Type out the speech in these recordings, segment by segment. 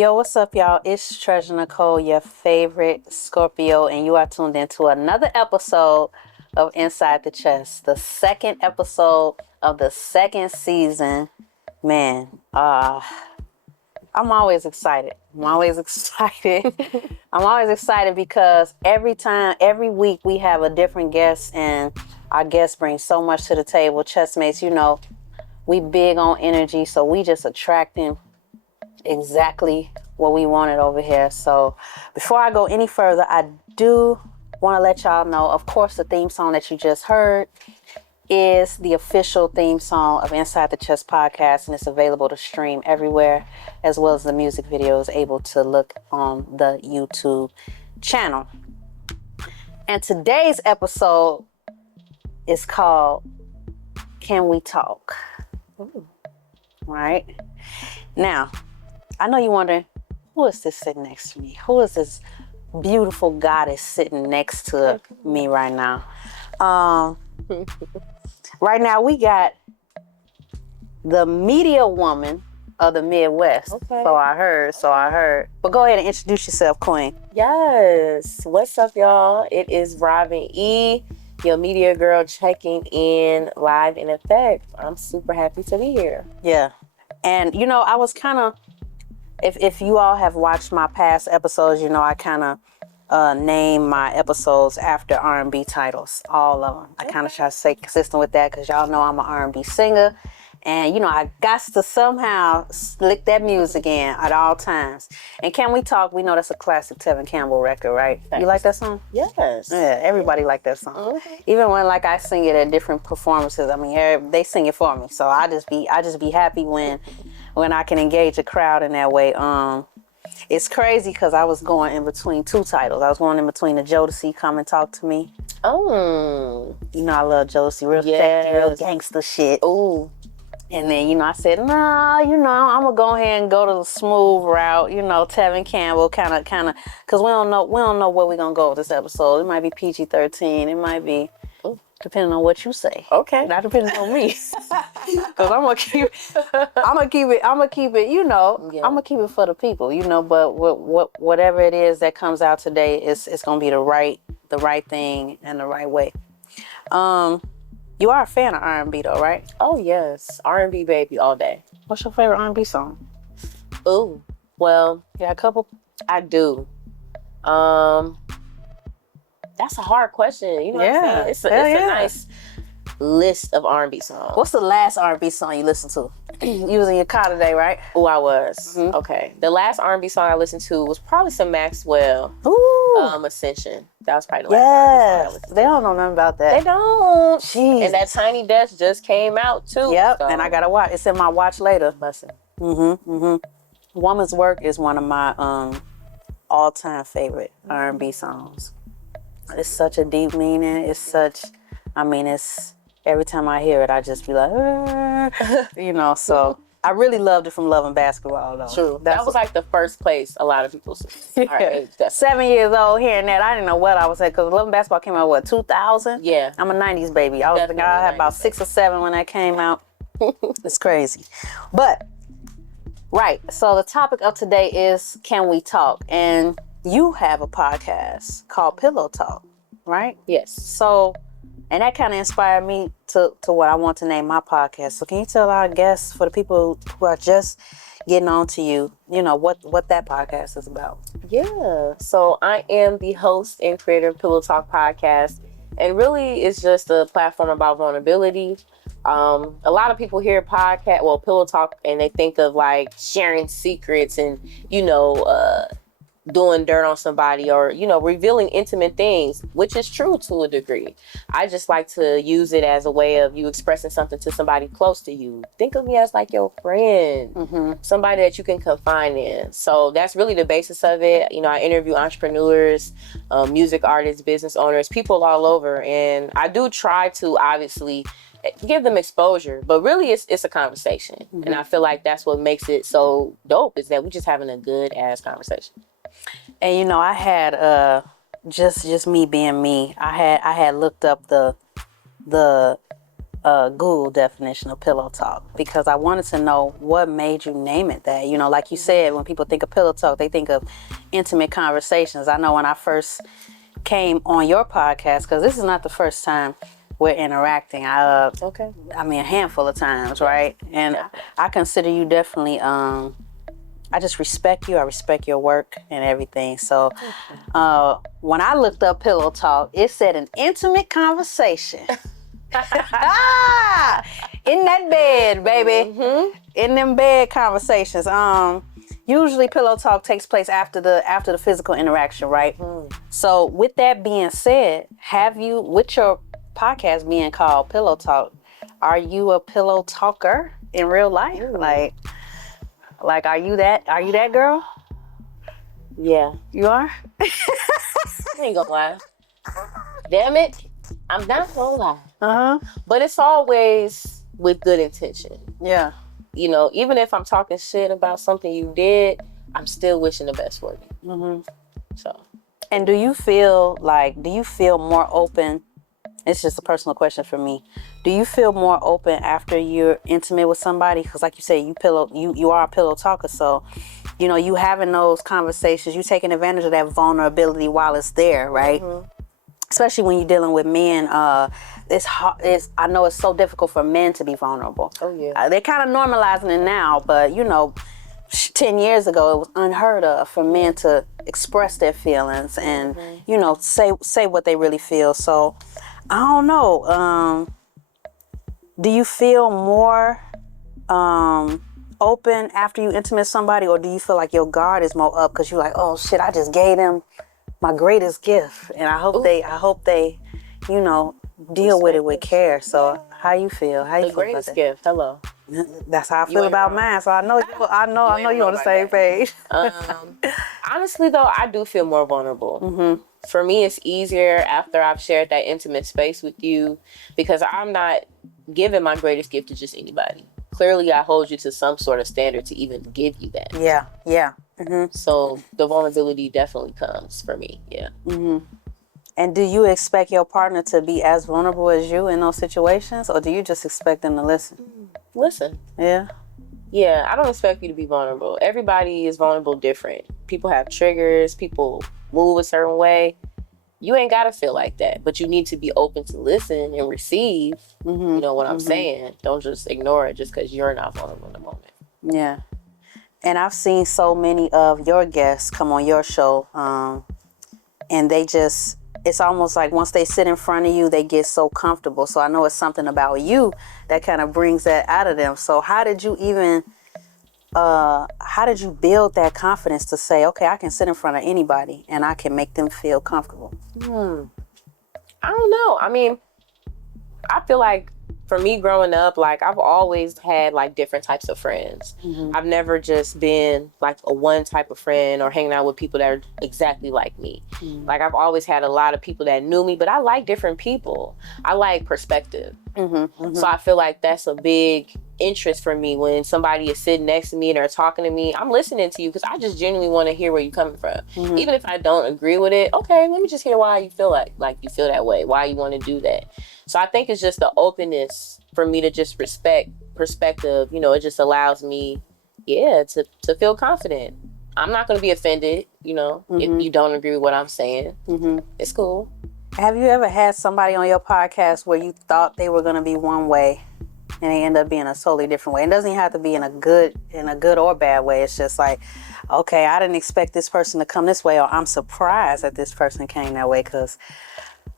Yo, what's up, y'all? It's Treasur Necole, your favorite Scorpio, and you are tuned into another episode of Inside the Chest, the second episode of the second season. Man, I'm always excited. I'm always excited because every week we have a different guest, and our guests bring so much to the table. Chessmates, you know, we big on energy, so we just attracting exactly what we wanted over here. So before I go any further, I do want to let y'all know, of course, the theme song that you just heard is the official theme song of Inside the Chest podcast, and it's available to stream everywhere, as well as the music video is able to look on the YouTube channel. And today's episode is called Can We Talk? Ooh. Right now, I know you're wondering, who is this sitting next to me? Who is this beautiful goddess sitting next to me right now? Right now, we got the media woman of the Midwest. Okay. So I heard. But go ahead and introduce yourself, Queen. Yes. What's up, y'all? It is Robin E., your media girl, checking in live in effect. I'm super happy to be here. Yeah. And, you know, I was kind of, if you all have watched my past episodes, you know, I kind of name my episodes after R&B titles, all of them. I kind of try to stay consistent with that because y'all know I'm an R&B singer. And, you know, I got to somehow lick that music in at all times. And Can We Talk? We know that's a classic Tevin Campbell record, right? Thanks. You like that song? Yes. Yeah, everybody like that song. Mm-hmm. Even when, like, I sing it at different performances, I mean, they sing it for me. So I just be happy when I can engage a crowd in that way. It's crazy because I was going in between two titles. I was going in between the Jodeci, Come and Talk to Me. Oh. You know, I love Jodeci, real sexy, real gangster shit. Ooh. And then, you know, I said, nah, you know, I'm going to go ahead and go to the smooth route, you know, Tevin Campbell, kind of, because we don't know where we're going to go with this episode. It might be PG-13. It might be, depending on what you say. Okay. Not depending on me. Because I'm going to keep it, you know, I'm going to keep it for the people, you know, but whatever it is that comes out today, it's going to be the right thing and the right way. You are a fan of R&B though, right? Oh, yes. R&B baby all day. What's your favorite R&B song? Ooh. Well, Yeah, a couple. I do. That's a hard question. You know what I'm saying? It's a nice list of R&B songs. What's the last R&B song you listened to? You was in your car today, right? Oh, I was. Mm-hmm. Okay. The last R&B song I listened to was probably some Maxwell. Ooh. Ascension. That was probably the last R&B song I listened to. They don't know nothing about that. They don't. Jeez. And that Tiny Desk just came out too. Yep. So. And I gotta watch. It's in my watch later. Listen. Woman's Work is one of my all-time favorite R&B songs. It's such a deep meaning. It's every time I hear it, I just be like, you know, so I really loved it from Love and Basketball, though. True. That was like the first place a lot of people our age. 7 years old hearing that, I didn't know what I was at, because Love and Basketball came out, 2000? Yeah. I'm a 90s baby. I had about 6 or 7 when that came out. It's crazy. But, right, so the topic of today is Can We Talk? And you have a podcast called Pillow Talk, right? Yes. So, and that kind of inspired me to what I want to name my podcast. So can you tell our guests, for the people who are just getting on to you, you know, what that podcast is about? Yeah. So I am the host and creator of Pillow Talk podcast. And really it's just a platform about vulnerability. A lot of people hear Pillow Talk, and they think of like sharing secrets and, you know, doing dirt on somebody, or, you know, revealing intimate things, which is true to a degree. I just like to use it as a way of you expressing something to somebody close to you. Think of me as like your friend, somebody that you can confide in. So that's really the basis of it. You know, I interview entrepreneurs, music artists, business owners, people all over. And I do try to obviously give them exposure, but really it's a conversation. And I feel like that's what makes it so dope, is that we're just having a good ass conversation. And you know, I had just me being me. I had looked up the Google definition of pillow talk because I wanted to know what made you name it that. You know, like you said, when people think of pillow talk, they think of intimate conversations. I know when I first came on your podcast, because this is not the first time we're interacting. I mean, a handful of times, right? And I consider you definitely, I just respect you. I respect your work and everything. So when I looked up pillow talk, it said an intimate conversation. In that bed, baby. In them bed conversations. Usually pillow talk takes place after the physical interaction, right? So with that being said, have you, with your podcast being called Pillow Talk, are you a pillow talker in real life? Like are you that girl? Yeah. You are? I ain't gonna lie. Damn it. I'm not gonna lie. But it's always with good intention. Yeah. You know, even if I'm talking shit about something you did, I'm still wishing the best for you. So. And do you feel more open? It's just a personal question for me. Do you feel more open after you're intimate with somebody? Because like you say, you are a pillow talker. So, you know, you having those conversations, you taking advantage of that vulnerability while it's there, right? Especially when you're dealing with men, it's hard. I know it's so difficult for men to be vulnerable. Oh yeah. They're kind of normalizing it now, but you know, 10 years ago it was unheard of for men to express their feelings and you know say what they really feel. So I don't know. Do you feel more open after you intimate somebody, or do you feel like your guard is more up because you're like, oh shit, I just gave them my greatest gift, and I hope they, you know, deal with it with care. So how you feel? How you The feel greatest about gift. Hello. That's how I feel about mine. So I know you're on the same page. Honestly, though, I do feel more vulnerable. For me, it's easier after I've shared that intimate space with you because I'm not giving my greatest gift to just anybody. Clearly, I hold you to some sort of standard to even give you that. Yeah. So the vulnerability definitely comes for me. Yeah. And do you expect your partner to be as vulnerable as you in those situations, or do you just expect them to listen? Listen. Yeah. Yeah, I don't expect you to be vulnerable. Everybody is vulnerable different. People have triggers. People move a certain way. You ain't got to feel like that, but you need to be open to listen and receive, you know, what I'm saying. Don't just ignore it just because you're not vulnerable in the moment. Yeah. And I've seen so many of your guests come on your show, and it's almost like once they sit in front of you, they get so comfortable. So I know it's something about you that kind of brings that out of them. So how did you build that confidence to say, okay, I can sit in front of anybody and I can make them feel comfortable? I don't know. I mean, I feel like for me growing up, like I've always had like different types of friends. I've never just been like a one type of friend or hanging out with people that are exactly like me. Like I've always had a lot of people that knew me, but I like different people. I like perspective. So I feel like that's a big interest for me when somebody is sitting next to me and they're talking to me. I'm listening to you because I just genuinely want to hear where you're coming from. Even if I don't agree with it, okay, let me just hear why you feel like you feel that way, why you want to do that. So I think it's just the openness for me to just respect perspective. You know, it just allows me, to feel confident. I'm not going to be offended, you know, if you don't agree with what I'm saying. It's cool. Have you ever had somebody on your podcast where you thought they were going to be one way and they end up being a totally different way? It doesn't even have to be in a good or bad way. It's just like, okay, I didn't expect this person to come this way, or I'm surprised that this person came that way, because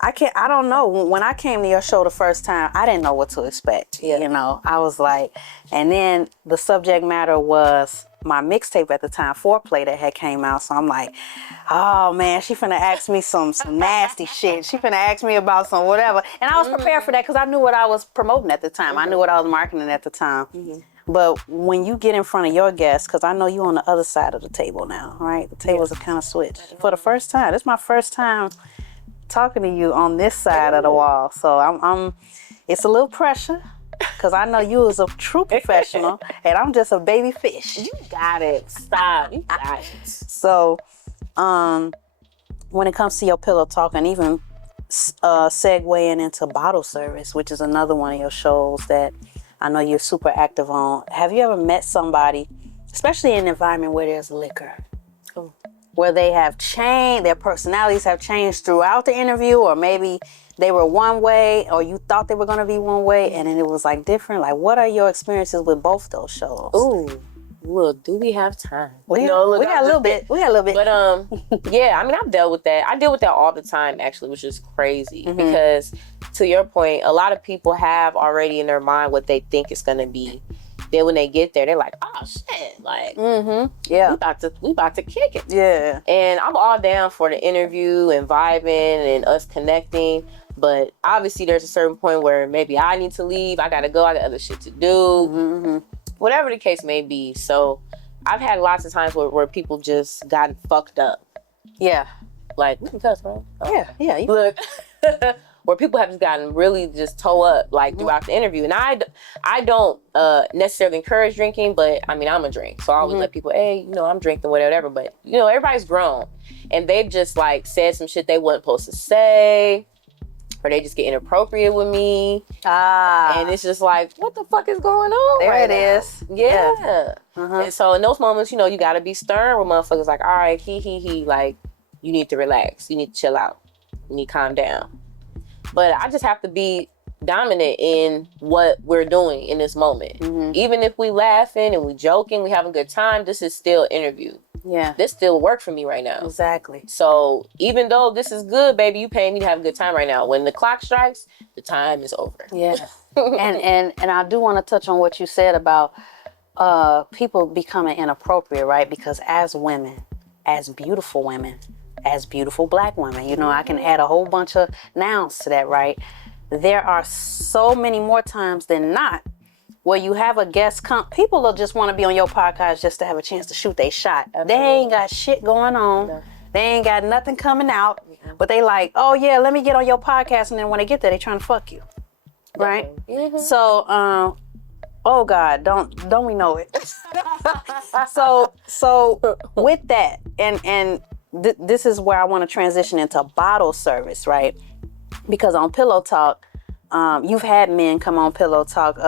I don't know. When I came to your show the first time, I didn't know what to expect. You know, I was like, and then the subject matter was my mixtape at the time, Foreplay, that had came out. So I'm like, oh man, she finna ask me some nasty shit. She finna ask me about some whatever. And I was prepared for that because I knew what I was promoting at the time. I knew what I was marketing at the time. But when you get in front of your guests, because I know you on the other side of the table now, right? The tables are kind of switched. For the first time, this is my first time talking to you on this side of the wall. So I'm it's a little pressure because I know you is a true professional and I'm just a baby fish. You got it. Stop. You got it. So when it comes to your pillow talk and even segueing into bottle service, which is another one of your shows that I know you're super active on. Have you ever met somebody, especially in an environment where there's liquor, where they have changed, their personalities have changed throughout the interview, or maybe they were one way, or you thought they were going to be one way, and then it was like different? Like, what are your experiences with both those shows? Ooh. Well, do we have time? We got a little bit. But yeah, I mean, I've dealt with that. I deal with that all the time, actually, which is crazy. Because to your point, a lot of people have already in their mind what they think it's gonna be. Then when they get there, they're like, "Oh shit!" Like, yeah, we about to kick it. Yeah. And I'm all down for the interview and vibing and us connecting. But obviously, there's a certain point where maybe I need to leave. I gotta go. I got other shit to do. Whatever the case may be. So I've had lots of times where people just gotten fucked up. Yeah. Like, we can cuss, right? Oh. Yeah. Look, where people have just gotten really just toe up, like, throughout the interview. And I don't necessarily encourage drinking, but, I mean, I'm a drink. So I always let people, hey, you know, I'm drinking, whatever. But, you know, everybody's grown. And they've just, like, said some shit they wasn't supposed to say. Or they just get inappropriate with me. And it's just like, what the fuck is going on? There right it now? is. Yeah. And so in those moments, you know, you gotta be stern with motherfuckers like, all right, he, like, you need to relax. You need to chill out. You need to calm down. But I just have to be dominant in what we're doing in this moment. Even if we laughing and we joking, we having a good time, this is still interview. Yeah. This still work for me right now. Exactly. So even though this is good, baby, you paying me to have a good time right now. When the clock strikes, the time is over. Yeah. and I do want to touch on what you said about people becoming inappropriate, right? Because as women, as beautiful women, as beautiful black women, you know, I can add a whole bunch of nouns to that, right? There are so many more times than not where you have a guest come. People will just want to be on your podcast just to have a chance to shoot their shot. Absolutely. They ain't got shit going on. No. They ain't got nothing coming out. But they like, oh yeah, let me get on your podcast. And then when they get there, they trying to fuck you. Right? So, oh God, don't we know it? So with that, and this is where I want to transition into bottle service, right? Because on Pillow Talk, you've had men come on Pillow Talk.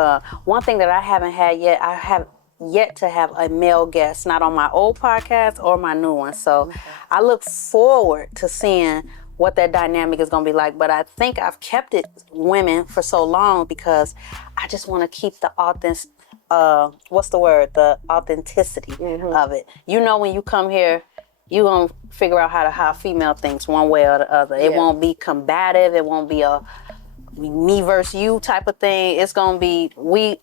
One thing that I haven't had yet, I have yet to have a male guest, not on my old podcast or my new one. So I look forward to seeing what that dynamic is going to be like. But I think I've kept it women for so long because I just want to keep the the authenticity of it. You know, when you come here, you're going to figure out how a female thinks one way or the other. It won't be combative. It won't be a me versus you type of thing. It's gonna be we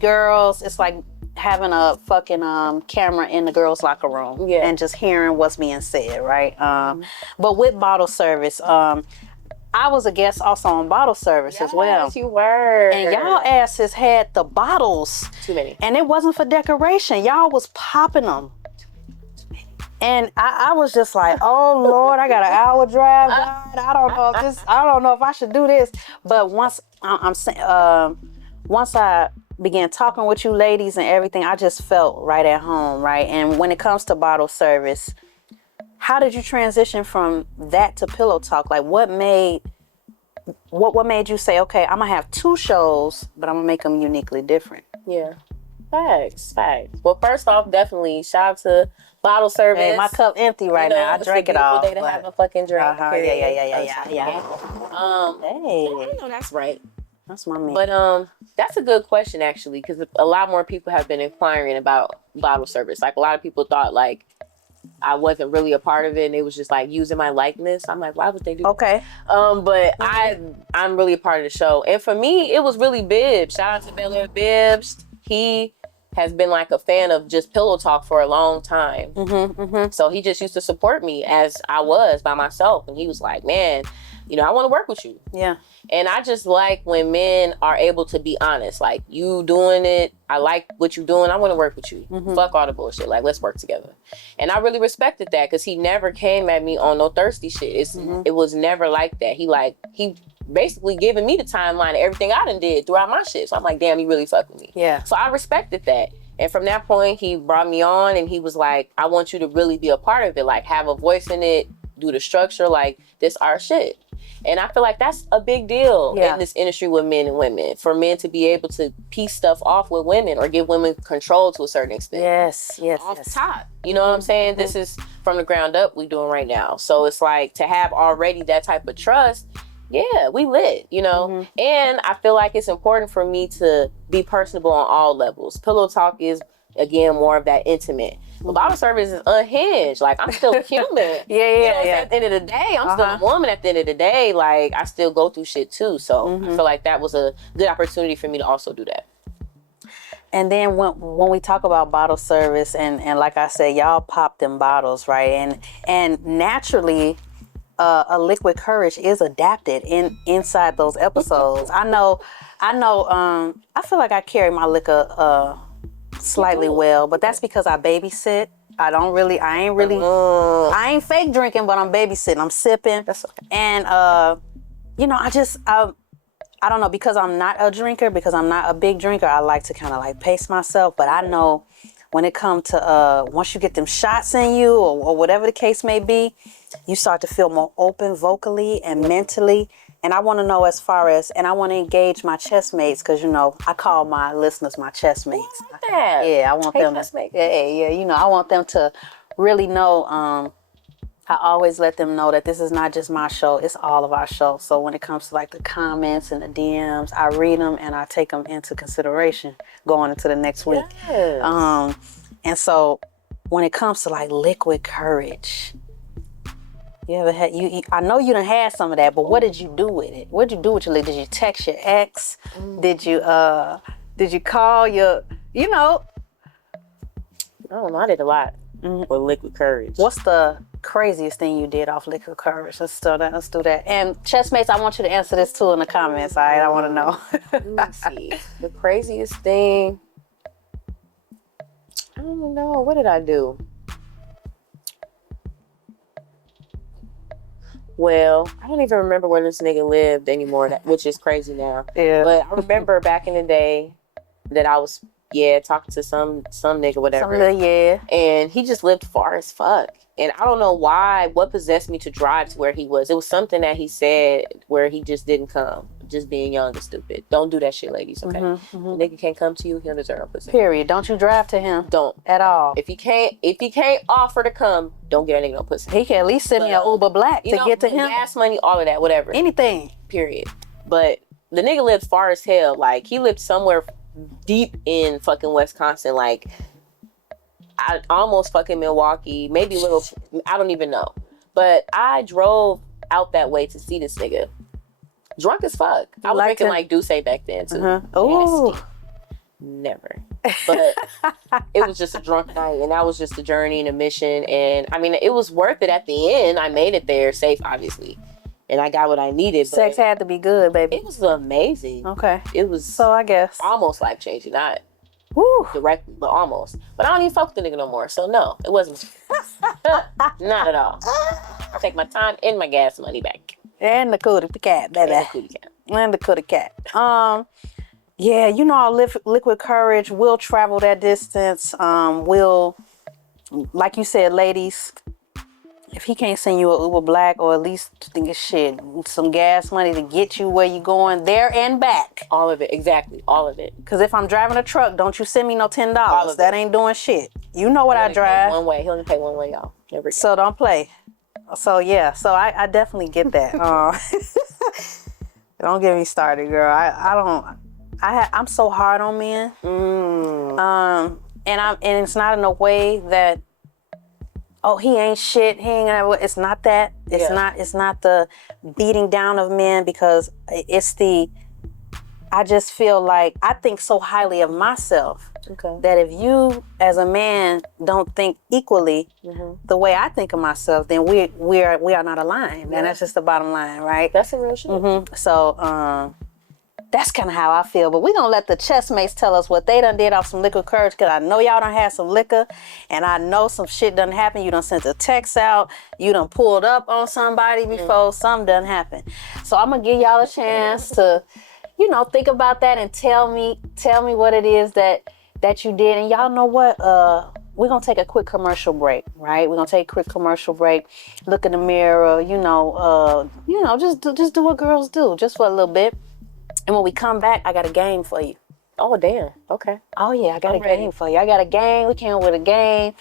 girls. It's like having a fucking camera in the girls' locker room and just hearing what's being said, right? But with bottle service, I was a guest also on bottle service as well. Yes, you were. And y'all asses had the bottles. Too many. And it wasn't for decoration. Y'all was popping them. And I was just like, oh Lord, I got an hour drive, God. I don't know if I should do this. But once I began talking with you ladies and everything, I just felt right at home, right? And when it comes to bottle service, how did you transition from that to Pillow Talk? Like, what made you say, okay, I'm gonna have two shows, but I'm gonna make them uniquely different? Yeah, facts. Well, first off, definitely shout out to bottle service. Hey, my cup empty right now. I drank it all. It's a beautiful day to have a fucking drink. Yeah. Hey, I know that's right. That's my man. But that's a good question actually, because a lot more people have been inquiring about bottle service. Like a lot of people thought like I wasn't really a part of it, and it was just like using my likeness. I'm like, why would they do that? Okay. But I'm really a part of the show, and for me, it was really Bibbs. Shout out to Bel Air Bibbs. He has been like a fan of just Pillow Talk for a long time. So he just used to support me as I was by myself. And he was like, man, you know, I want to work with you. Yeah. And I just like when men are able to be honest. Like, you doing it, I like what you're doing, I want to work with you. Fuck all the bullshit. Like, let's work together. And I really respected that because he never came at me on no thirsty shit. It was never like that. He basically giving me the timeline of everything I done did throughout my shit. So I'm like, damn, he really fucked with me. Yeah. So I respected that. And from that point, he brought me on and he was like, I want you to really be a part of it. Like, have a voice in it, do the structure, like, this our shit. And I feel like that's a big deal in this industry with men and women, for men to be able to piece stuff off with women or give women control to a certain extent. Yes. Off top. You know what I'm saying? This is from the ground up we doing right now. So it's like, to have already that type of trust, yeah, we lit, you know? And I feel like it's important for me to be personable on all levels. Pillow talk is, again, more of that intimate. But bottle service is unhinged. Like, I'm still human. You know, at the end of the day, I'm still a woman at the end of the day. Like, I still go through shit too. So I feel like that was a good opportunity for me to also do that. And then when we talk about bottle service, and like I said, y'all pop them bottles, right? And naturally, a liquid courage is adapted inside those episodes. I know. I feel like I carry my liquor slightly well, but that's because I babysit. I ain't fake drinking, but I'm babysitting. I'm sipping. That's okay. And you know, I don't know, because I'm not a drinker, because I'm not a big drinker, I like to kind of like pace myself. But I know when it comes to once you get them shots in you, or whatever the case may be, you start to feel more open vocally and mentally. And I want to know, as far as, and I want to engage my chest mates, because, you know, I call my listeners my chest mates. Yeah, I want them to, yeah, you know, I want them to really know. I always let them know that this is not just my show, it's all of our shows. So when it comes to like the comments and the DMs, I read them and I take them into consideration going into the next week. Yes. And so when it comes to like liquid courage, you ever had, I know you done had some of that, but what did you do with it? What did you do with your liquid? Did you text your ex? Did you call your, you know? I don't know, I did a lot with liquid courage. What's the craziest thing you did off liquid courage? Let's do that. And chest mates, I want you to answer this too in the comments. All right, I want to know. Let me see. The craziest thing, I don't know. What did I do? Well, I don't even remember where this nigga lived anymore, which is crazy now. Yeah. But I remember back in the day that I was, talking to some nigga, whatever. And he just lived far as fuck. And I don't know why, what possessed me to drive to where he was. It was something that he said where he just didn't come. Just being young and stupid. Don't do that shit, ladies, okay? Nigga can't come to you, he don't deserve no pussy. Period. Don't you drive to him. Don't. At all. If he can't offer to come, don't get that nigga no pussy. He can at least send me an Uber Black to get to him. Gas money, all of that, whatever. Anything. Period. But the nigga lived far as hell. Like, he lived somewhere deep in fucking Wisconsin. Like, almost fucking Milwaukee. Maybe a little, I don't even know. But I drove out that way to see this nigga. Drunk as fuck. I was drinking like Douce back then too. Oh, never. But it was just a drunk night, and that was just a journey and a mission. And I mean, it was worth it at the end. I made it there safe, obviously, and I got what I needed. Sex had to be good, baby. It was amazing. Okay. It was, so I guess, almost life changing. Not woo, directly, but almost. But I don't even fuck with the nigga no more. So no, it wasn't. Not at all. I take my time and my gas money back. And the cootie cat, baby. And the cootie cat. Yeah, you know, liquid courage will travel that distance. Will, like you said, ladies, if he can't send you an Uber Black, or at least some gas money to get you where you going there and back. All of it, exactly, all of it. Because if I'm driving a truck, don't you send me no $10. That ain't doing shit. You know what I drive. One way, he only pay one way, y'all. Never again. So don't play. So yeah, so I definitely get that. Don't get me started, girl. I'm so hard on men. And it's not in a way that, oh, he ain't shit. He ain't. It's not that. It's not the beating down of men, because it's the. I just feel like I think so highly of myself that if you, as a man, don't think equally the way I think of myself, then we are not aligned, and that's just the bottom line, right? That's the real shit. So that's kind of how I feel. But we're gonna let the chest mates tell us what they done did off some liquid courage, because I know y'all done had some liquor, and I know some shit done happened. You done sent a text out. You done pulled up on somebody before. Something done happened. So I'm gonna give y'all a chance to, you know, think about that and tell me what it is that you did. And y'all know what? we're going to take a quick commercial break, right? We're going to take a quick commercial break, look in the mirror, just do what girls do, just for a little bit. And when we come back, I got a game for you. Oh, damn. Okay. Oh, yeah, I got I'm a game ready. for you. I got a game. We came up with a game.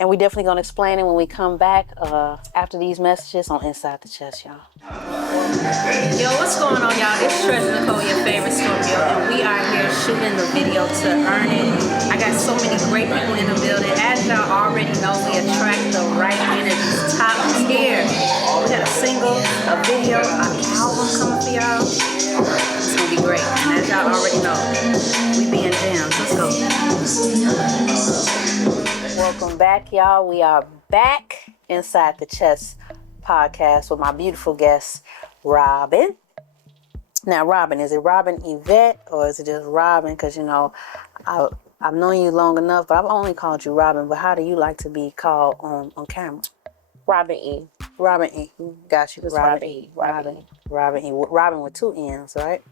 And we definitely going to explain it when we come back after these messages on Inside the Chest, y'all. Yo, what's going on, y'all? It's Treasur Necole, your favorite Scorpio, and we are here shooting the video to earn it. I got so many great people in the building. As y'all already know, we attract the right energies, top tier. We got a single, a video, an album coming for y'all. It's going to be great. And as y'all already know, we being jams. Let's go. Welcome back, y'all. We are back Inside the Chest podcast with my beautiful guest, Robin. Now, Robin, is it Robin Yvette or is it just Robin? Because, I've known you long enough, but I've only called you Robin. But how do you like to be called on camera? Robin E. Robin E. Got you. It's Robin E. Robin E. Robin with 2 N's, right?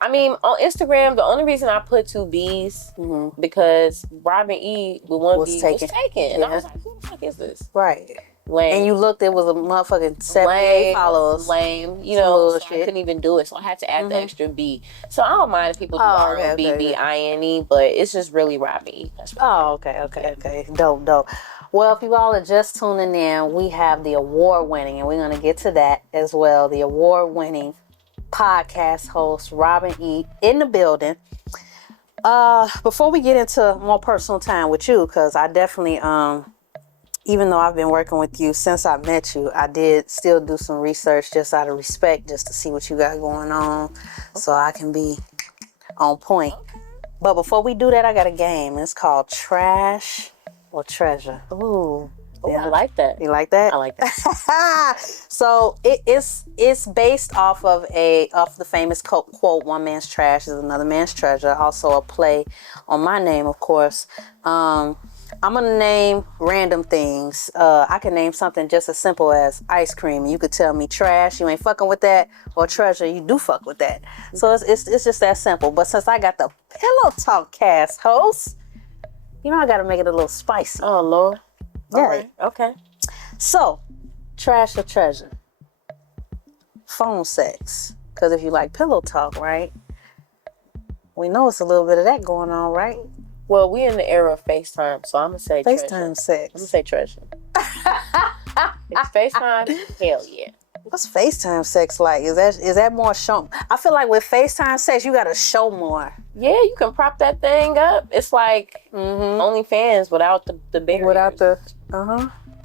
I mean, on Instagram, the only reason I put 2 B's because Robin E with 1 B was taken. And yeah. I was like, who the fuck is this? Right. Lame. And you looked, it was a motherfucking 78 followers. Lame. So I couldn't even do it. So I had to add the extra B. So I don't mind if people do ROBBINE, but it's just really Robin E. Okay. Dope. Well, if you all are just tuning in, we have the award-winning, and we're going to get to that as well, the award-winning podcast host, Robin E. in the building. Before we get into more personal time with you, because I definitely, even though I've been working with you since I met you, I did still do some research just out of respect, just to see what you got going on, so I can be on point. But before we do that, I got a game. It's called Trash or Treasure. Ooh. Yeah. I like that. You like that? I like that. So it's based off of the famous quote, "One man's trash is another man's treasure." Also a play on my name, of course. I'm gonna name random things. I can name something just as simple as ice cream, and you could tell me trash, you ain't fucking with that, or treasure, you do fuck with that. So it's just that simple. But since I got the Pillow Talk cast host, I gotta make it a little spicy. Oh Lord. Yeah. Right. Okay. So, trash or treasure? Phone sex. Because if you like pillow talk, right? We know it's a little bit of that going on, right? Well, we in the era of FaceTime, so I'm going to say FaceTime treasure. sex. I'm going to say treasure. It's FaceTime? Hell yeah. What's FaceTime sex like? Is that more show? I feel like with FaceTime sex, you got to show more. Yeah, you can prop that thing up. It's like OnlyFans without the barriers. Without the,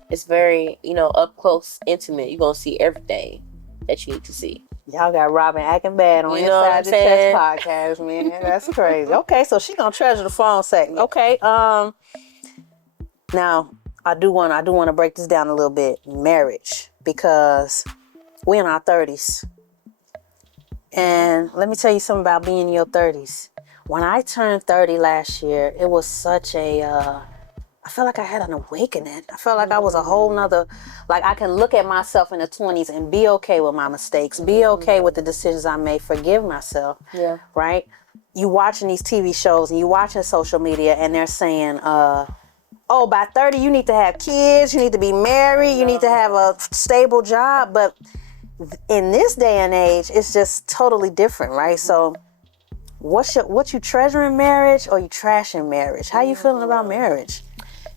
It's very, up close, intimate. You're going to see everything that you need to see. Y'all got Robin acting bad on Inside the Chest podcast, man. That's crazy. Okay, so she gonna treasure the phone sex. Okay. Now I do want to break this down a little bit. Marriage, because we in our 30s, and let me tell you something about being in your 30s. When I turned 30 last year, it was such a I felt like I had an awakening. I felt like I was a whole nother, like I can look at myself in the 20s and be okay with my mistakes, be okay with the decisions I made, forgive myself. Yeah. Right? You watching these TV shows and you watching social media and they're saying, by 30 you need to have kids, you need to be married, you need to have a stable job. But in this day and age, it's just totally different, right? So what you treasure in marriage or you trash in marriage? How you feeling about marriage?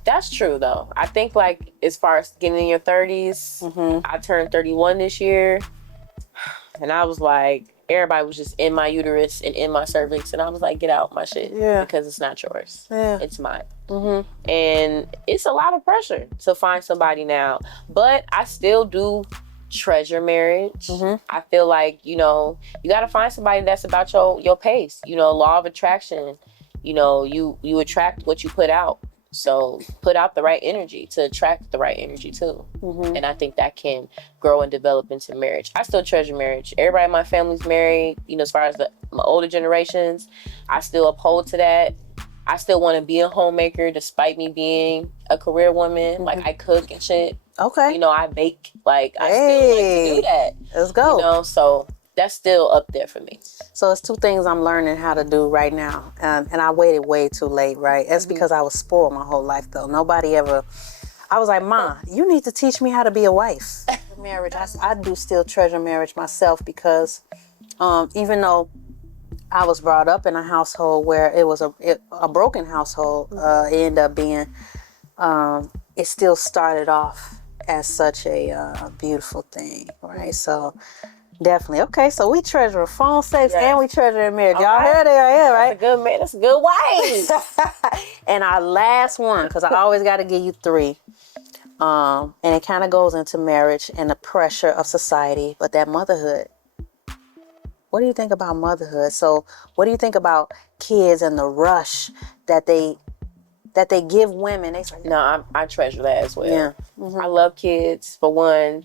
That's true, though. I think, like, as far as getting in your 30s, I turned 31 this year, and I was like, everybody was just in my uterus and in my cervix, and I was like, get out my shit, because it's not yours. Yeah. It's mine. And it's a lot of pressure to find somebody now, but I still do treasure marriage. I feel like, you got to find somebody that's about your pace. Law of attraction, you attract what you put out. So put out the right energy to attract the right energy too. And I think that can grow and develop into marriage. I still treasure marriage. Everybody in my family's married. As far as my older generations, I still uphold to that. I still want to be a homemaker despite me being a career woman. Like I cook and shit. Okay. I bake. Like I still like to do that. Let's go. So that's still up there for me. So it's two things I'm learning how to do right now. And I waited way too late, right? That's because I was spoiled my whole life, though. Nobody ever... I was like, Ma, you need to teach me how to be a wife. Marriage, I do still treasure marriage myself because even though I was brought up in a household where it was a broken household, it ended up being... it still started off as such a beautiful thing, right? So... Definitely. Okay, so we treasure phone sex and we treasure in marriage. Y'all heard it right here, right? That's a good man. That's a good wife. And our last one, because I always got to give you three. And it kind of goes into marriage and the pressure of society, but that motherhood. What do you think about motherhood? So what do you think about kids and the rush that they give women? No, I treasure that as well. Yeah. I love kids, for one.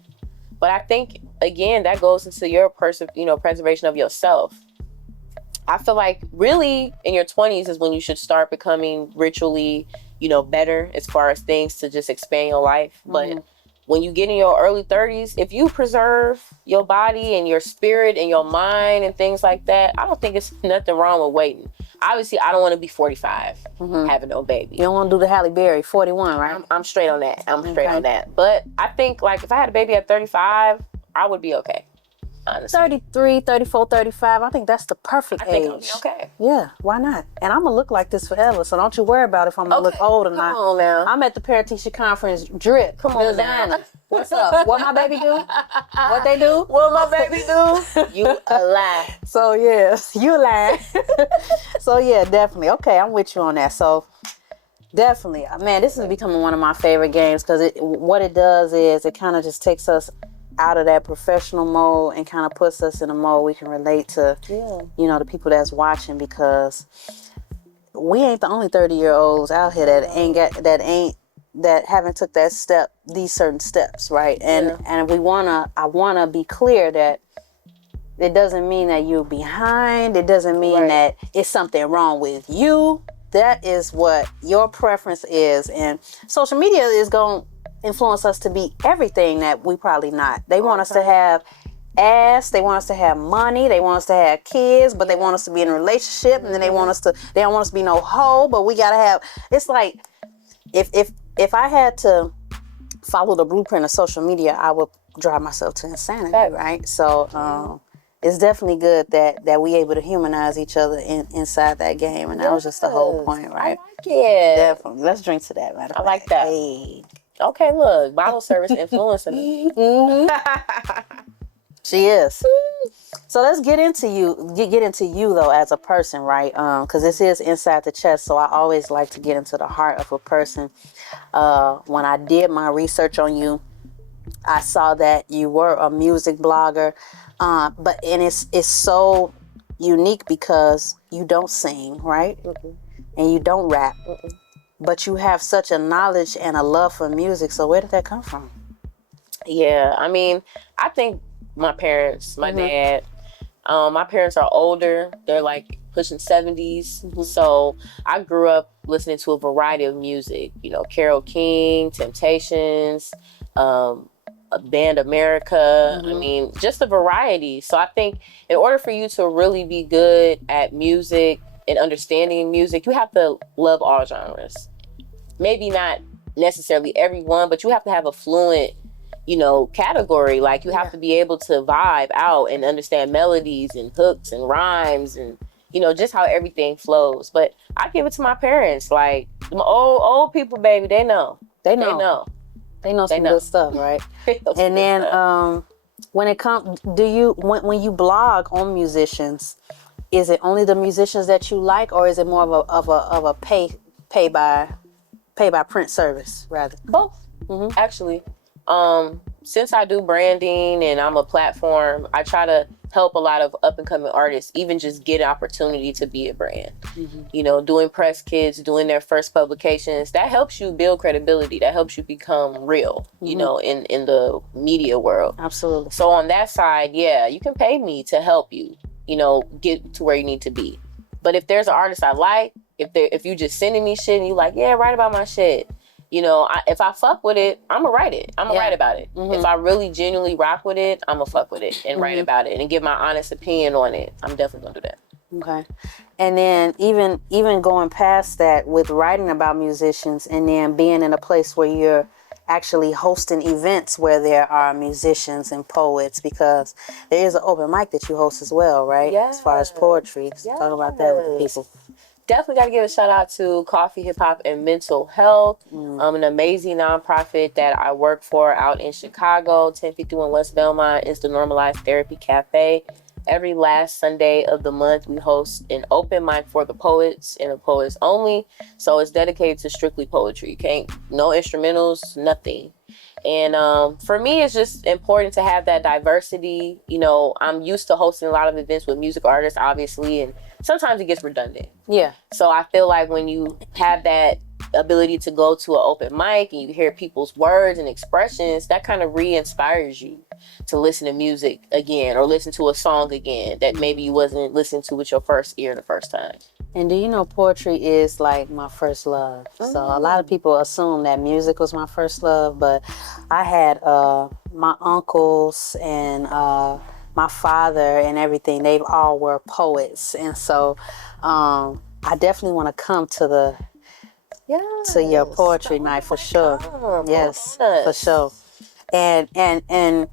But I think, again, that goes into your preservation of yourself. I feel like really in your 20s is when you should start becoming ritually, better as far as things to just expand your life. But when you get in your early 30s, if you preserve your body and your spirit and your mind and things like that, I don't think it's nothing wrong with waiting. Obviously, I don't want to be 45 having no baby. You don't want to do the Halle Berry, 41, right? I'm straight on that. I'm straight on that. But I think, like, if I had a baby at 35, I would be okay. Honestly. 33, 34, 35, I think that's the perfect age. I think I'll be okay. Yeah, why not? And I'm going to look like this forever, so don't you worry about if I'm going to look old or not. Come on now. I'm at the Paratisha conference, drip. Come on now. What's up? What my baby do? What they do? What my baby do? You a lie. So, yeah, you lying. So, yeah, definitely. Okay, I'm with you on that. So, definitely. Man, this is becoming one of my favorite games because what it does is it kind of just takes us out of that professional mode and kind of puts us in a mode we can relate to, the people that's watching, because we ain't the only 30-year-olds out here that haven't took that step, these certain steps, right? And I wanna be clear that it doesn't mean that you're behind. It doesn't mean that it's something wrong with you. That is what your preference is, and social media is going to influence us to be everything that we probably not. They want us to have ass, they want us to have money, they want us to have kids, but they want us to be in a relationship, and then they don't want us to be no hoe, but we gotta have. It's like if I had to follow the blueprint of social media, I would drive myself to insanity, right? So it's definitely good that we able to humanize each other inside that game, and that was just the whole point, right? I like it. Definitely. Let's drink to that, man. I like that. Hey. Okay, look, bottle service influencing me. She is. So let's get into you. Get into you though as a person, right? Because this is Inside the Chest, so I always like to get into the heart of a person. When I did my research on you, I saw that you were a music blogger, but it's so unique because you don't sing, right? And you don't rap. But you have such a knowledge and a love for music. So where did that come from? Yeah, I mean, I think my parents, my dad, my parents are older. They're like pushing 70s. So I grew up listening to a variety of music, Carole King, Temptations, Band America. I mean, just a variety. So I think in order for you to really be good at music and understanding music, you have to love all genres. Maybe not necessarily everyone, but you have to have a fluent, category. Like you have to be able to vibe out and understand melodies and hooks and rhymes and, just how everything flows. But I give it to my parents. Like the old people, baby, they know. They know some good stuff, right? And then when it comes, when you blog on musicians, is it only the musicians that you like, or is it more of a pay by print service rather? Both, actually. Since I do branding and I'm a platform, I try to help a lot of up and coming artists even just get an opportunity to be a brand. Doing press kits, doing their first publications, that helps you build credibility. That helps you become real, in the media world. Absolutely. So on that side, yeah, you can pay me to help you, get to where you need to be. But if there's an artist I like, if you just sending me shit and you like, yeah, write about my shit, if I fuck with it, I'm gonna write it. I'm gonna write about it. Mm-hmm. If I really genuinely rock with it, I'm gonna fuck with it and write about it and give my honest opinion on it. I'm definitely gonna do that. Okay. And then even going past that with writing about musicians and then being in a place where you're actually hosting events where there are musicians and poets, because there is an open mic that you host as well, right? Yes. As far as poetry. Yes. Talk about that with the people. Definitely got to give a shout out to Coffee, Hip Hop, and Mental Health, an amazing nonprofit that I work for out in Chicago. 1051 West Belmont is the Normalized Therapy Cafe. Every last Sunday of the month, we host an open mic for the poets and the poets only. So it's dedicated to strictly poetry. No instrumentals, nothing. And for me, it's just important to have that diversity. I'm used to hosting a lot of events with music artists, obviously, and sometimes it gets redundant. Yeah. So I feel like when you have that ability to go to an open mic and you hear people's words and expressions, that kind of re-inspires you to listen to music again or listen to a song again that maybe you wasn't listening to with your first ear the first time. And do you know poetry is like my first love? So a lot of people assume that music was my first love, but I had my uncles and my father and everything. They all were poets, and so I definitely want to come to your poetry night for sure. Yes, for sure. And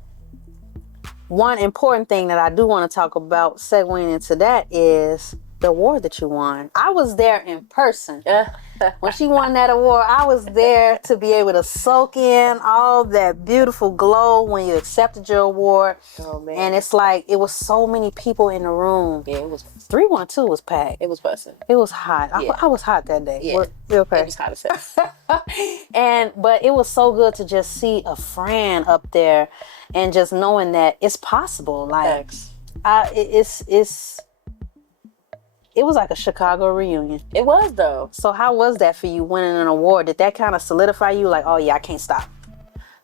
one important thing that I do want to talk about, segueing into that, is the award that you won. I was there in person. When she won that award, I was there to be able to soak in all that beautiful glow when you accepted your award. Oh, man. And it's like, it was so many people in the room. Yeah, it was. 312 was packed. It was busting. It was hot. Yeah. I was hot that day. Yeah. You okay? It was hot as hell. But it was so good to just see a friend up there and just knowing that it's possible. Like, it was like a Chicago reunion. It was, though. So how was that for you, winning an award? Did that kind of solidify you? Like, oh yeah, I can't stop.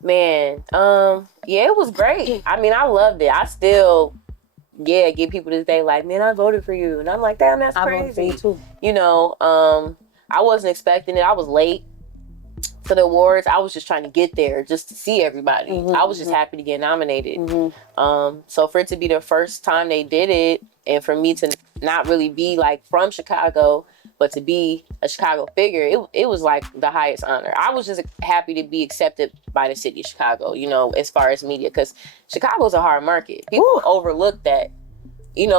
Man, yeah, it was great. I mean, I loved it. I still, get people this day like, man, I voted for you. And I'm like, damn, that's crazy. I voted for you too. I wasn't expecting it. I was late for the awards. I was just trying to get there just to see everybody. I was just happy to get nominated. So for it to be the first time they did it, and for me to not really be like from Chicago, but to be a Chicago figure, it was like the highest honor. I was just happy to be accepted by the city of Chicago, as far as media, because Chicago's a hard market. People overlook that,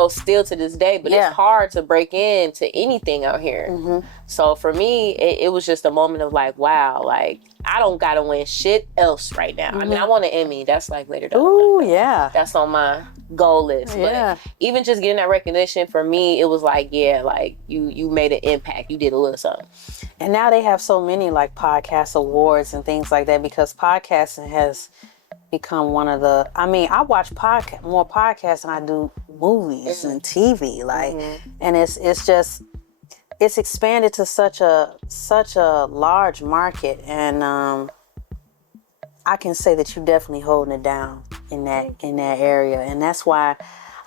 still to this day, but it's hard to break into anything out here. So for me, it was just a moment of like, wow, like I don't gotta win shit else right now. I mean, I want an Emmy. That's like later down. Ooh, yeah. That's on my goal list. Yeah. But even just getting that recognition for me, it was like, like you made an impact. You did a little something. And now they have so many like podcast awards and things like that, because podcasting has become one of the, I watch more podcasts than I do movies and TV, like, and it's expanded to such a large market, and I can say that you're definitely holding it down in that area, and that's why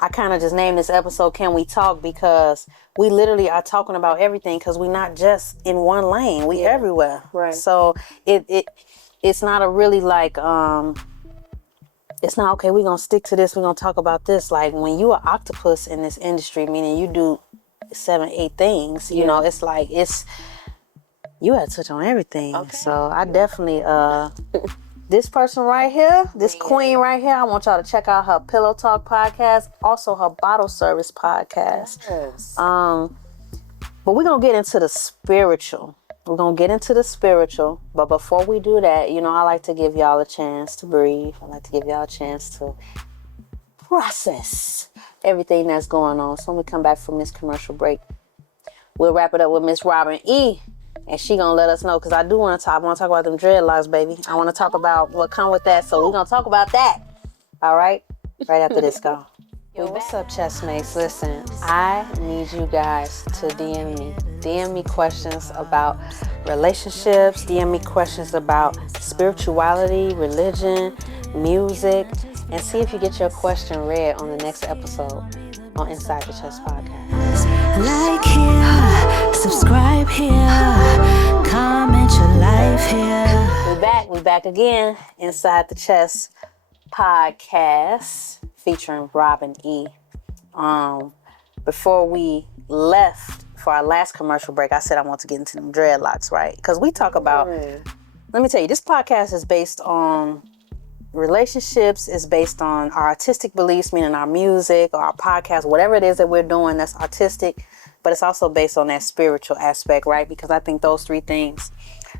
I kind of just named this episode "Can We Talk?" because we literally are talking about everything, because we're not just in one lane, we everywhere, right? So it's not a really like it's not, okay, we're going to stick to this, we're going to talk about this. Like, when you are octopus in this industry, meaning you do 7-8 things, it's like, you have to touch on everything. Okay. So I definitely, this person right here, this queen right here, I want y'all to check out her Pillow Talk podcast, also her Bottle Service podcast. Yes. But we're going to get into the spiritual. But before we do that, I like to give y'all a chance to breathe. I like to give y'all a chance to process everything that's going on. So when we come back from this commercial break, we'll wrap it up with Miss Robin E. And she gonna let us know, because I want to talk about them dreadlocks, baby. I want to talk about what come with that. So we're going to talk about that. All right? Right after this, go. Yo, what's up, chessmates? Listen, I need you guys to DM me. DM me questions about relationships. DM me questions about spirituality, religion, music, and see if you get your question read on the next episode on Inside the Chess Podcast. Like here, subscribe here, comment, your life here. We back again. Inside the Chest podcast featuring Robin E. Before we left for our last commercial break, I said I want to get into them dreadlocks, right? Because we talk about, let me tell you, this podcast is based on relationships, is based on our artistic beliefs, meaning our music or our podcast, whatever it is that we're doing that's artistic, but it's also based on that spiritual aspect, right? Because I think those three things,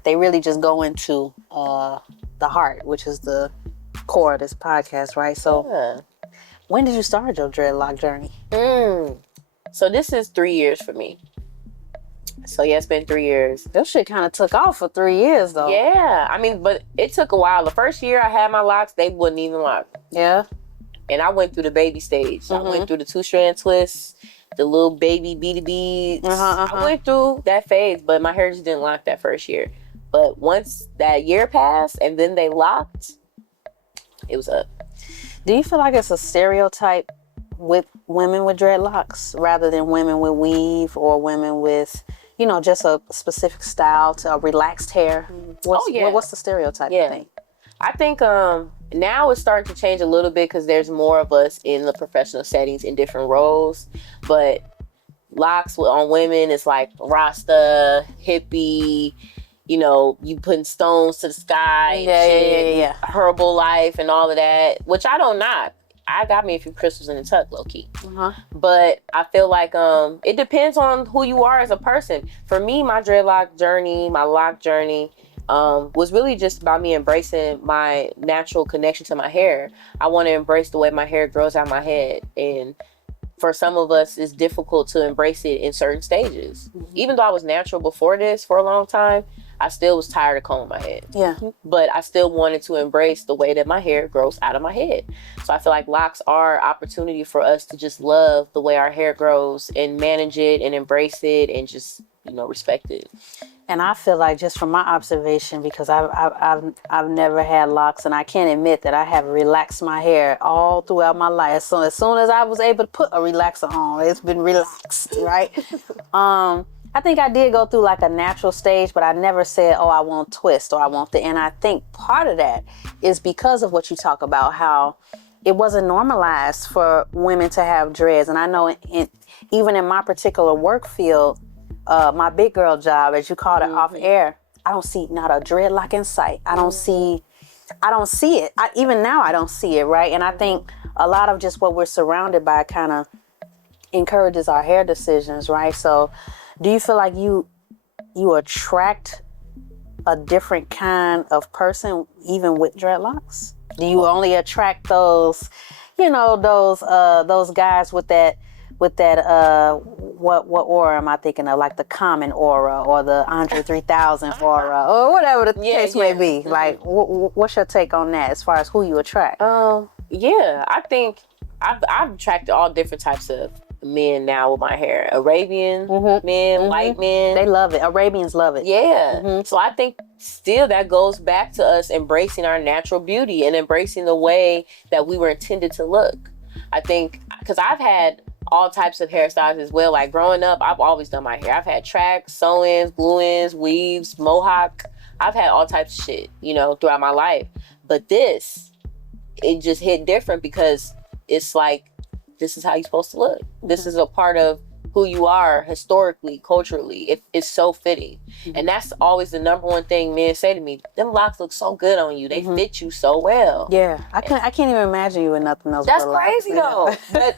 they really just go into the heart, which is the core of this podcast, right? So when did you start your dreadlock journey? So this is 3 years for me. So yeah, it's been 3 years. This shit kind of took off for 3 years though. Yeah, I mean, but it took a while. The first year I had my locks, they wouldn't even lock. Yeah. And I went through the baby stage. I went through the 2-strand twists, the little baby beady beads. I went through that phase, but my hair just didn't lock that first year. But once that year passed and then they locked, it was up. Do you feel like it's a stereotype with women with dreadlocks rather than women with weave or women with, you know, just a specific style to a relaxed hair? What's the stereotype thing? I think now it's starting to change a little bit because there's more of us in the professional settings in different roles. But locks on women is like Rasta, hippie, you know, you putting stones to the sky, yeah. herbal life and all of that, which I don't knock. I got me a few crystals in the tuck, low key. But I feel like it depends on who you are as a person. For me, my dreadlock journey, my lock journey, was really just about me embracing my natural connection to my hair. I want to embrace the way my hair grows out my head. And for some of us, it's difficult to embrace it in certain stages. Even though I was natural before this for a long time, I still was tired of combing my head. Yeah. But I still wanted to embrace the way that my hair grows out of my head. So I feel like locks are opportunity for us to just love the way our hair grows and manage it and embrace it and just, you know, respect it. And I feel like, just from my observation, because I've never had locks, and I can't admit that I have relaxed my hair all throughout my life. So as soon as I was able to put a relaxer on, it's been relaxed, right? I think I did go through like a natural stage, but I never said, oh, I want twist or I want and I think part of that is because of what you talk about, how it wasn't normalized for women to have dreads. And I know even in my particular work field, my big girl job, as you called it off air, I don't see not a dreadlock in sight. I don't see it. Even now, I don't see it, right? And I think a lot of just what we're surrounded by kind of encourages our hair decisions, right? So do you feel like you attract a different kind of person even with dreadlocks? Do you only attract those, you know, those guys with that what aura am I thinking of? Like the Common aura or the Andre 3000 aura or whatever the case may be. Like, what's your take on that as far as who you attract? Yeah, I think I've attracted all different types of men now with my hair. Arabian men, white men. They love it. Arabians love it. Yeah. So I think still that goes back to us embracing our natural beauty and embracing the way that we were intended to look. I think, because I've had all types of hairstyles as well. Like growing up, I've always done my hair. I've had tracks, sew-ins, glue-ins, weaves, mohawk. I've had all types of shit, you know, throughout my life. But it just hit different because it's like, this is how you're supposed to look. This is a part of who you are historically, culturally. It's so fitting. And that's always the number one thing men say to me. Them locks look so good on you. They fit you so well. Yeah. I can't even imagine you with nothing else. That's crazy though. But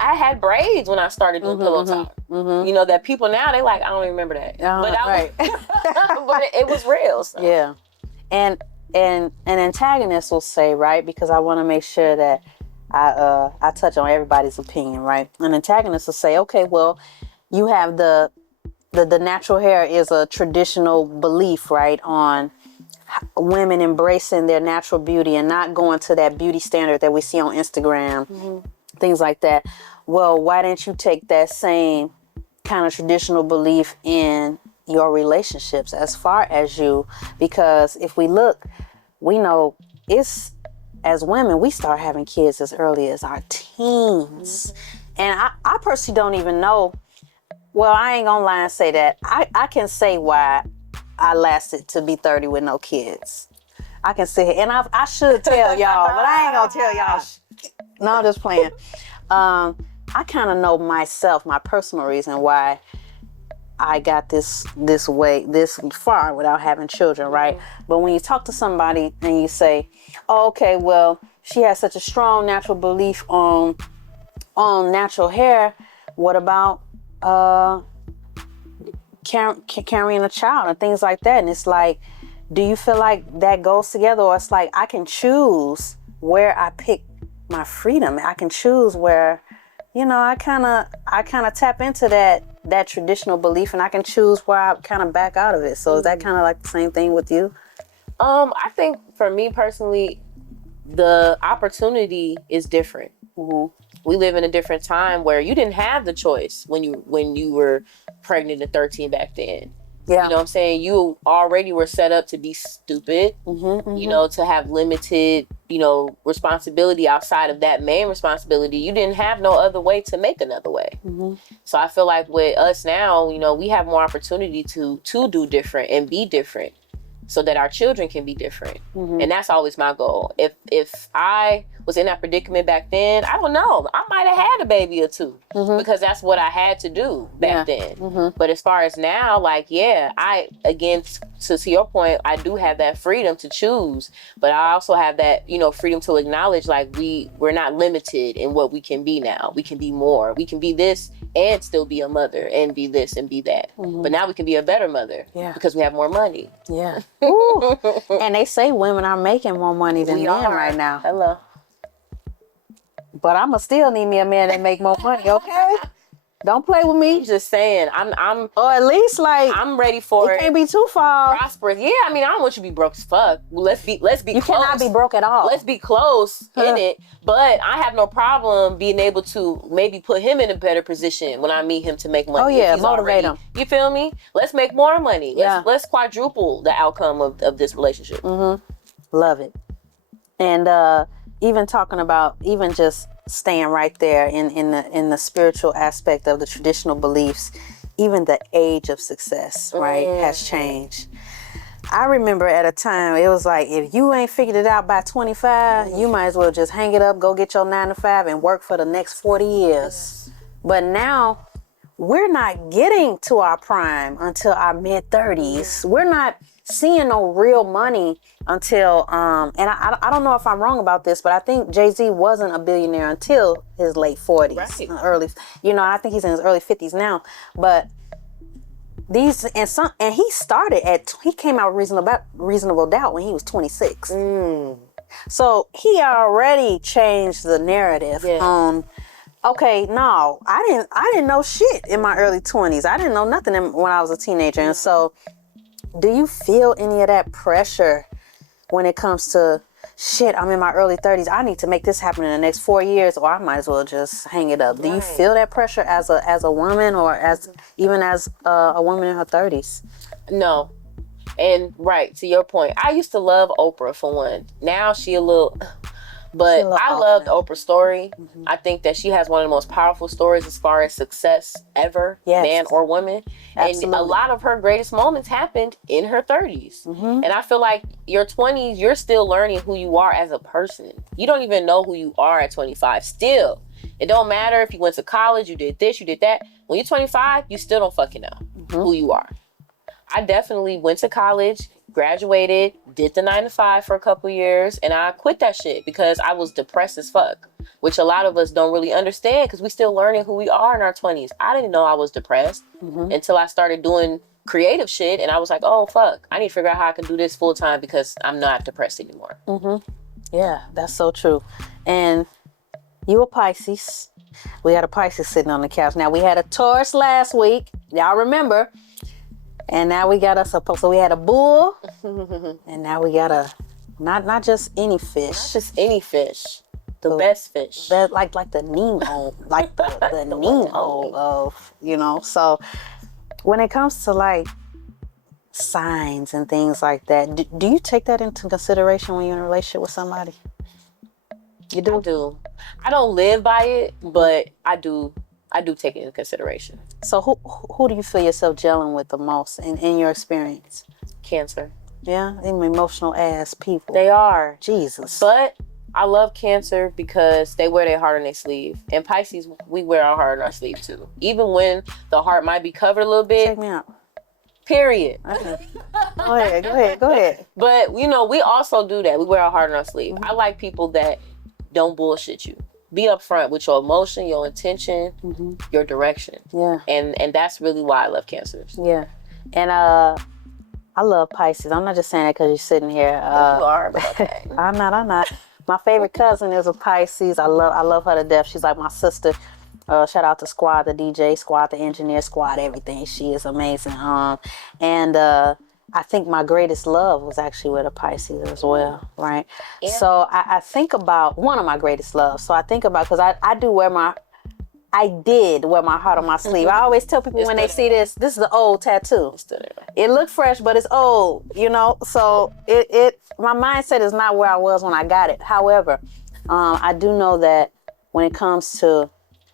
I had braids when I started doing pillow talk. You know, that people now, they like, I don't even remember that. But it was real. So. Yeah. And an antagonist will say, right, because I want to make sure that I touch on everybody's opinion, right? An antagonist will say, okay, well, you have the natural hair is a traditional belief, right, on women embracing their natural beauty and not going to that beauty standard that we see on Instagram, things like that. Well, why didn't you take that same kind of traditional belief in your relationships as far as you? Because if we look, we know as women, we start having kids as early as our teens. And I personally don't even know, well, I ain't gonna lie and say that. I can say why I lasted to be 30 with no kids. I can sit here, and I should tell y'all, but I ain't gonna tell y'all. No, I'm just playing. I kind of know myself, my personal reason why I got this way, this far without having children, right? But when you talk to somebody and you say, oh, okay, well, she has such a strong natural belief on natural hair, what about carrying a child and things like that? And it's like, do you feel like that goes together? Or it's like, I can choose where I pick my freedom. I can choose where, you know, I kind of tap into that traditional belief, and I can choose where I kind of back out of it. So is that kind of like the same thing with you? I think for me personally, the opportunity is different. We live in a different time where you didn't have the choice when you were pregnant at 13 back then. Yeah. You know what I'm saying? You already were set up to be stupid, you know, to have limited, you know, responsibility outside of that main responsibility. You didn't have no other way to make another way. So I feel like with us now, you know, we have more opportunity to do different and be different so that our children can be different. And that's always my goal. If I was in that predicament back then, I don't know, I might have had a baby or two because that's what I had to do back then. But as far as now, like, yeah, I, again, to your point, I do have that freedom to choose, but I also have that, you know, freedom to acknowledge, like, we're not limited in what we can be now. We can be more. We can be this and still be a mother and be this and be that. But now we can be a better mother because we have more money. Yeah. And they say women are making more money than men right now. Hello. But I'ma still need me a man that make more money, okay? Don't play with me. I'm just saying, I'm or at least like I'm ready for it. Can't be too far. Prosperous. Yeah, I mean, I don't want you to be broke as fuck. Let's be You close. cannot be broke at all. Let's be close in it. But I have no problem being able to maybe put him in a better position when I meet him to make money. Oh yeah, motivate him. You feel me? Let's make more money. Let's quadruple the outcome of this relationship. Love it. And even talking about even just staying right there in the spiritual aspect of the traditional beliefs, even the age of success, right, has changed. I remember at a time it was like, if you ain't figured it out by 25, you might as well just hang it up, go get your 9 to 5 and work for the next 40 years. But now we're not getting to our prime until our mid 30s. We're not seeing no real money until, and I don't know if I'm wrong about this, but I think Jay-Z wasn't a billionaire until his late 40s, right. Early, you know, I think he's in his early 50s now, but these, and he came out Reasonable Doubt when he was 26. So he already changed the narrative on, okay, no, I didn't know shit in my early 20s. I didn't know nothing when I was a teenager. And so do you feel any of that pressure when it comes to, shit, I'm in my early 30s, I need to make this happen in the next 4 years, or I might as well just hang it up? Do you feel that pressure as a woman, or as a woman in her 30s? No. And right, to your point, I used to love Oprah for one. Now she a little... But I loved Oprah's story. I think that she has one of the most powerful stories as far as success ever, man or woman. Absolutely. And a lot of her greatest moments happened in her 30s. And I feel like your 20s, you're still learning who you are as a person. You don't even know who you are at 25 still. It don't matter if you went to college, you did this, you did that. When you're 25, you still don't fucking know who you are. I definitely went to college, graduated, did the 9 to 5 for a couple years, and I quit that shit because I was depressed as fuck, which a lot of us don't really understand because we still learning who we are in our 20s. I didn't know I was depressed until I started doing creative shit, and I was like, oh, fuck, I need to figure out how I can do this full time because I'm not depressed anymore. Yeah, that's so true. And you a Pisces. We had a Pisces sitting on the couch. Now, we had a Taurus last week. Y'all remember. And now we got so we had a bull, and now we got a, not just any fish. Not just any fish. The best fish. That like the Nemo, like the Nemo of, you know. So when it comes to like signs and things like that, do you take that into consideration when you're in a relationship with somebody? You do? I do. I don't live by it, but I do take it into consideration. So who do you feel yourself gelling with the most in your experience? Cancer. Yeah, them emotional ass people. They are. Jesus. But I love Cancer because they wear their heart on their sleeve. And Pisces, we wear our heart on our sleeve too. Even when the heart might be covered a little bit. Check me out. Period. Go ahead. But, we also do that. We wear our heart on our sleeve. I like people that don't bullshit you. Be upfront with your emotion, your intention, your direction. Yeah. And that's really why I love Cancers. Yeah. And I love Pisces. I'm not just saying that because you're sitting here. You are, but okay. I'm not. My favorite cousin is a Pisces. I love her to death. She's like my sister. Shout out to Squad, the DJ, Squad, the engineer, Squad, everything. She is amazing. And I think my greatest love was actually with a Pisces as well, right? Yeah. So I think about one of my greatest loves. So I think about, because I did wear my heart on my sleeve. I always tell people when they see this is the old tattoo. It looked fresh, but it's old, So my mindset is not where I was when I got it. However, I do know that when it comes to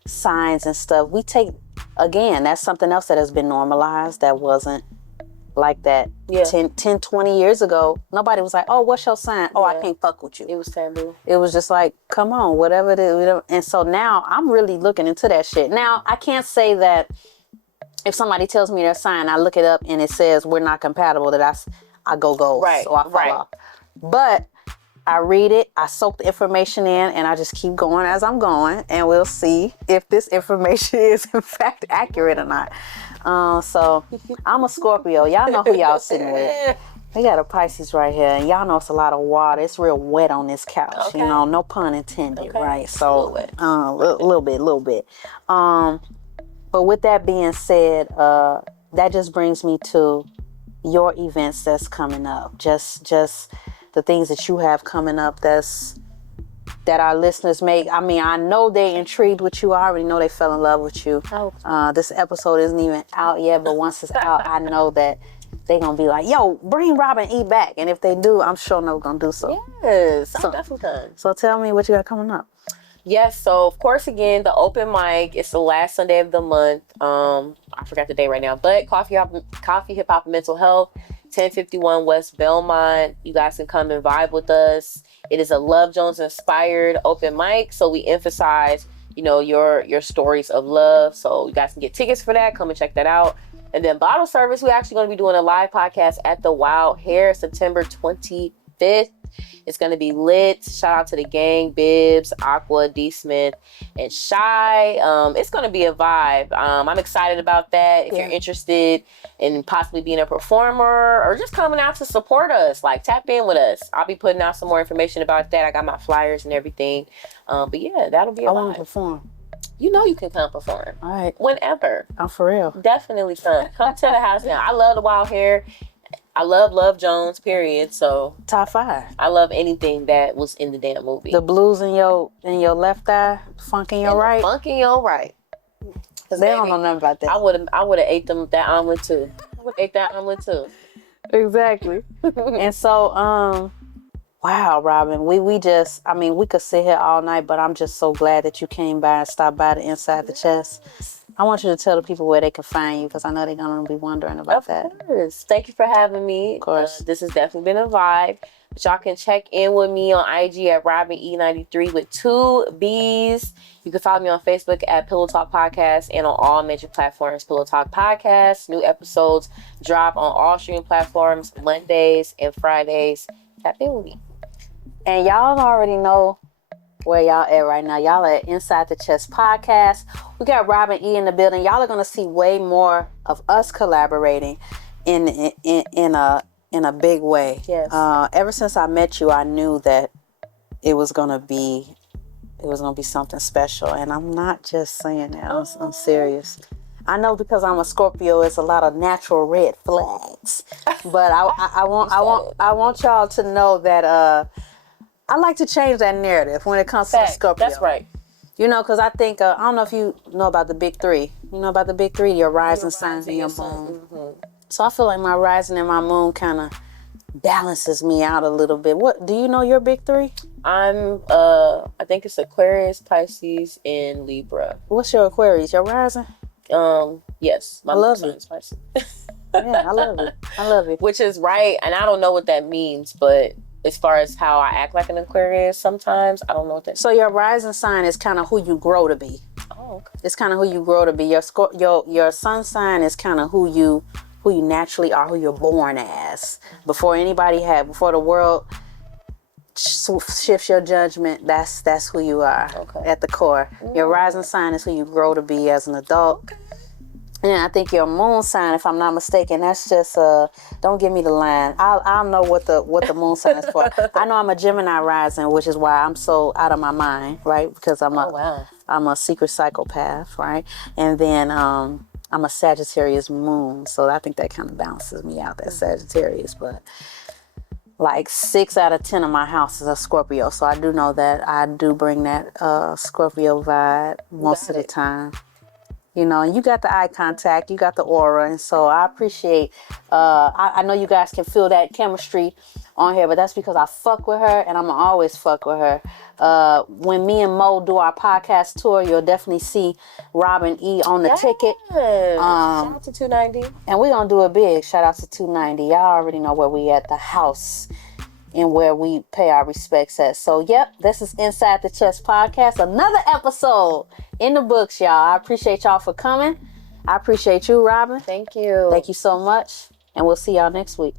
signs and stuff, we take, again, that's something else that has been normalized that wasn't like that 10, 20 years ago. Nobody was like, oh, what's your sign? Oh, I can't fuck with you. It was taboo. It was just like, come on, whatever it is. And so now I'm really looking into that shit. Now, I can't say that if somebody tells me their sign, I look it up and it says we're not compatible, that I go ghost. Right, or I fall off. But I read it, I soak the information in, and I just keep going as I'm going, and we'll see if this information is in fact accurate or not. So I'm a Scorpio. Y'all know who y'all sitting with. We got a Pisces right here, and y'all know it's a lot of water. It's real wet on this couch, no pun intended, right? So a little bit. But with that being said, that just brings me to your events that's coming up. Just the things that you have coming up that our listeners make. I mean, I know they intrigued with you. I already know they fell in love with you. This episode isn't even out yet, but once it's out, I know that they're going to be like, yo, bring Robin E back. And if they do, I'm sure they're going to do so. Yes, I'm definitely done. So tell me what you got coming up. Yes, so of course, again, the open mic, it's the last Sunday of the month. I forgot the day right now, but Coffee, Hip Hop, and Mental Health, 1051 West Belmont. You guys can come and vibe with us. It is a Love Jones inspired open mic, so we emphasize, your stories of love. So you guys can get tickets for that. Come and check that out. And then bottle service, we're actually going to be doing a live podcast at the Wild Hair, September 25th. It's going to be lit. Shout out to the gang, Bibbs, Aqua, D. Smith, and Shy. It's going to be a vibe. I'm excited about that. If you're interested in possibly being a performer or just coming out to support us, tap in with us. I'll be putting out some more information about that. I got my flyers and everything. But yeah, that'll be a vibe. I want to perform. You know you can come perform. All right. Whenever. I'm for real. Definitely come. Come to the house now. I love the Wild Hair. I love Jones, period. So top 5. I love anything that was in the damn movie. The blues in your left eye, funk in your right. Funk in your right. They don't know nothing about that. I would have ate that omelet too. Exactly. And so, wow, Robin, we could sit here all night, but I'm just so glad that you came by and stopped by to Inside the Chest. I want you to tell the people where they can find you, because I know they're going to be wondering about that. Of course. Thank you for having me. Of course. This has definitely been a vibe. But y'all can check in with me on IG at RobinE93 with 2 B's. You can follow me on Facebook at Pillow Talk Podcast and on all major platforms, Pillow Talk Podcast. New episodes drop on all streaming platforms Mondays and Fridays. Tap in with me. And y'all already know where y'all at right now. Y'all at Inside the Chest Podcast. We got Robin E in the building. Y'all are gonna see way more of us collaborating in a big way. Yes. Ever since I met you, I knew that it was gonna be something special. And I'm not just saying that. I'm serious. I know, because I'm a Scorpio, it's a lot of natural red flags. But I want y'all to know that I like to change that narrative when it comes to Scorpio. That's right. Because I think, I don't know if you know about the big 3. You know about the big 3, your rising signs and your moon. Mm-hmm. So I feel like my rising and my moon kind of balances me out a little bit. What do you know your big 3? I'm I think it's Aquarius, Pisces, and Libra. What's your Aquarius? Your rising? Yes. I love it. Pisces. Yeah, I love it. I love it. Which is right, and I don't know what that means, but as far as how I act like an Aquarius sometimes, I don't know what that. So your rising sign is kind of who you grow to be. Oh, okay. It's kind of who you grow to be. Your sun sign is kind of who you naturally are, who you're born as. Before the world shifts your judgment, that's who you are at the core. Your rising sign is who you grow to be as an adult. And I think your moon sign, if I'm not mistaken, that's just don't give me the line. I'll know what the moon sign is for. I know I'm a Gemini rising, which is why I'm so out of my mind, right? Because I'm a secret psychopath, right? And then I'm a Sagittarius moon, so I think that kind of balances me out, that Sagittarius. But like 6 out of 10 of my houses are Scorpio, so I do know that I do bring that Scorpio vibe most of the time. You know, and you got the eye contact, you got the aura, and so I appreciate, I know you guys can feel that chemistry on here, but that's because I fuck with her, and I'm gonna always fuck with her. When me and Mo do our podcast tour, you'll definitely see Robin E on the ticket. Shout out to 290. And we're gonna do it big. Shout out to 290. Y'all already know where we at, the house, and where we pay our respects at. So, yep, this is Inside the Chest Podcast. Another episode in the books, y'all. I appreciate y'all for coming. I appreciate you, Robin. Thank you. Thank you so much. And we'll see y'all next week.